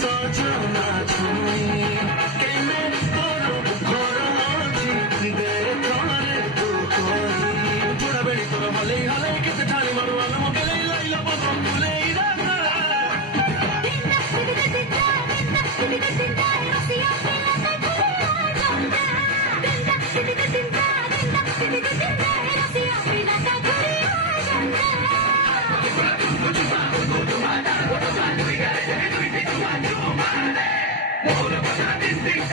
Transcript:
সজনা ছুঁই কেনে তোর ঘর ଅଛି ଦେଖରେ ତୁ କହି ବୁଢ଼ା ବେଳି ତୋର ହଲେଇ ହଲେଇ କେତେ ଠାଣି ମାରୁ ଆଲମ ବେଲେଇ ଲାଇଲ ପଦ ଫୁଲେଇ ରାଗରା Ora,